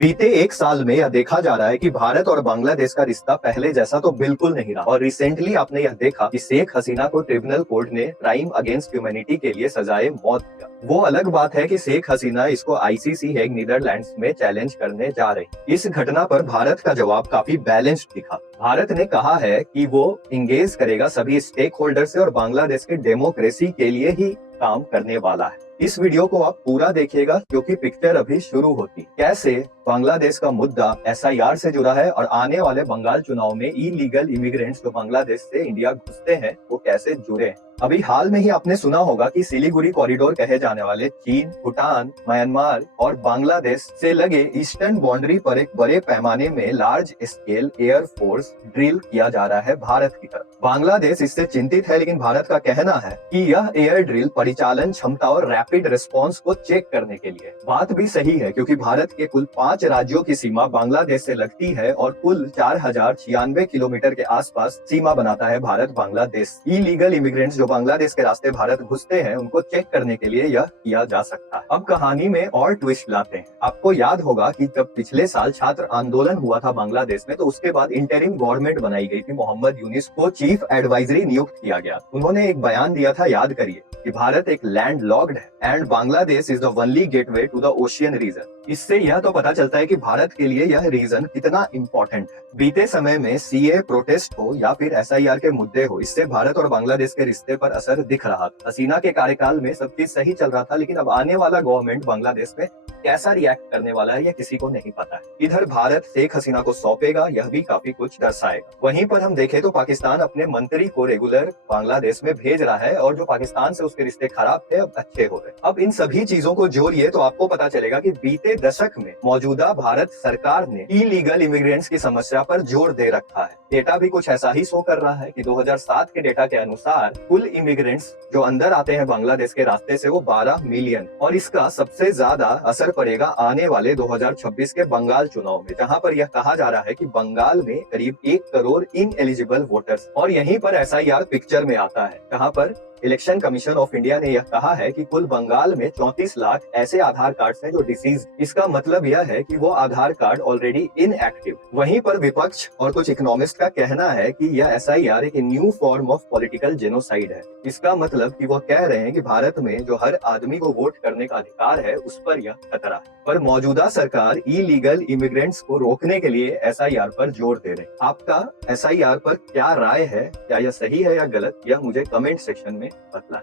बीते एक साल में यह देखा जा रहा है कि भारत और बांग्लादेश का रिश्ता पहले जैसा तो बिल्कुल नहीं रहा और रिसेंटली आपने यह देखा कि शेख हसीना को ट्रिब्यूनल कोर्ट ने क्राइम अगेंस्ट ह्यूमैनिटी के लिए सजाए मौत दिया। वो अलग बात है कि शेख हसीना इसको आईसीसी हेग नीदरलैंड्स में चैलेंज करने जा रही। इस घटना पर भारत का जवाब काफी बैलेंस्ड दिखा। भारत ने कहा है कि वो इंगेज करेगा सभी स्टेक होल्डर से और बांग्लादेश के डेमोक्रेसी के लिए ही काम करने वाला है। इस वीडियो को आप पूरा देखिएगा क्योंकि पिक्चर अभी शुरू होती कैसे बांग्लादेश का मुद्दा एसआईआर से जुड़ा है और आने वाले बंगाल चुनाव में इलीगल इमिग्रेंट्स जो बांग्लादेश से इंडिया घुसते हैं वो कैसे जुड़े हैं। अभी हाल में ही आपने सुना होगा कि सिलीगुड़ी कॉरिडोर कहे जाने वाले चीन, भूटान, म्यांमार और बांग्लादेश से लगे ईस्टर्न बाउंड्री पर एक बड़े पैमाने में large scale air force drill किया जा रहा है भारत की तरफ। बांग्लादेश इससे चिंतित है, लेकिन भारत का कहना है कि यह एयर ड्रिल परिचालन क्षमता और रैपिड रिस्पांस को चेक करने के लिए। बात भी सही है क्योंकि भारत के कुल 5 राज्यों की सीमा बांग्लादेश से लगती है और कुल 4096 किलोमीटर के आसपास सीमा बनाता है भारत बांग्लादेश। इलीगल इमिग्रेंट्स जो बांग्लादेश के रास्ते भारत घुसते हैं उनको चेक करने के लिए यह किया जा सकता है। अब कहानी में और ट्विस्ट लाते हैं। आपको याद होगा कि जब पिछले साल छात्र आंदोलन हुआ था बांग्लादेश में तो उसके बाद इंटरिम गवर्नमेंट बनाई गई थी। मोहम्मद यूनिस को चीफ एडवाइजरी नियुक्त किया गया। उन्होंने एक बयान दिया था, याद करिए, कि भारत एक लैंड लॉक्ड है and Bangladesh is the only gateway to the ocean region. इससे यह तो पता चलता है कि भारत के लिए यह रीजन कितना इम्पोर्टेंट है। बीते समय में सीए प्रोटेस्ट हो या फिर एसआईआर के मुद्दे हो, इससे भारत और बांग्लादेश के रिश्ते पर असर दिख रहा था। हसीना के कार्यकाल में सब चीज सही चल रहा था, लेकिन अब आने वाला गवर्नमेंट बांग्लादेश में कैसा रिएक्ट करने वाला है यह किसी को नहीं पता है। इधर भारत शेख हसीना को सौंपेगा, यह भी काफी कुछ दर्शाएगा। वहीं पर हम देखें तो पाकिस्तान अपने मंत्री को रेगुलर बांग्लादेश में भेज रहा है और जो पाकिस्तान से उसके रिश्ते खराब थे अब अच्छे हो रहे। अब इन सभी चीजों को जोड़िए तो आपको पता चलेगा कि बीते दशक में मौजूदा भारत सरकार ने इलीगल इमिग्रेंट्स की समस्या पर जोर दे रखा है। डेटा भी कुछ ऐसा ही शो कर रहा है कि 2007 के डेटा के अनुसार कुल इमिग्रेंट्स जो अंदर आते हैं बांग्लादेश के रास्ते से वो 12 मिलियन, और इसका सबसे ज्यादा असर पड़ेगा आने वाले 2026 के बंगाल चुनाव में, जहां पर यह कहा जा रहा है कि बंगाल में करीब 1 करोड़ इन एलिजिबल वोटर्स। और यहीं पर एसआईआर पिक्चर में आता है, जहां पर इलेक्शन कमीशन ऑफ इंडिया ने यह कहा है कि कुल बंगाल में 34 लाख ऐसे आधार कार्ड हैं जो डिसीज। इसका मतलब यह है कि वो आधार कार्ड ऑलरेडी इनएक्टिव। वहीं पर विपक्ष और कुछ इकोनॉमिस्ट का कहना है कि यह एसआईआर एक new form of political genocide है। इसका मतलब कि वो कह रहे हैं कि भारत में जो हर आदमी को वोट करने का अधिकार है उस पर यह खतरा है। पर मौजूदा सरकार इलीगल इमिग्रेंट्स को रोकने के लिए एसआईआर पर जोर दे रही है। आपका एसआईआर पर क्या राय है? क्या यह सही है या गलत? यह मुझे कमेंट सेक्शन में बतलाएं।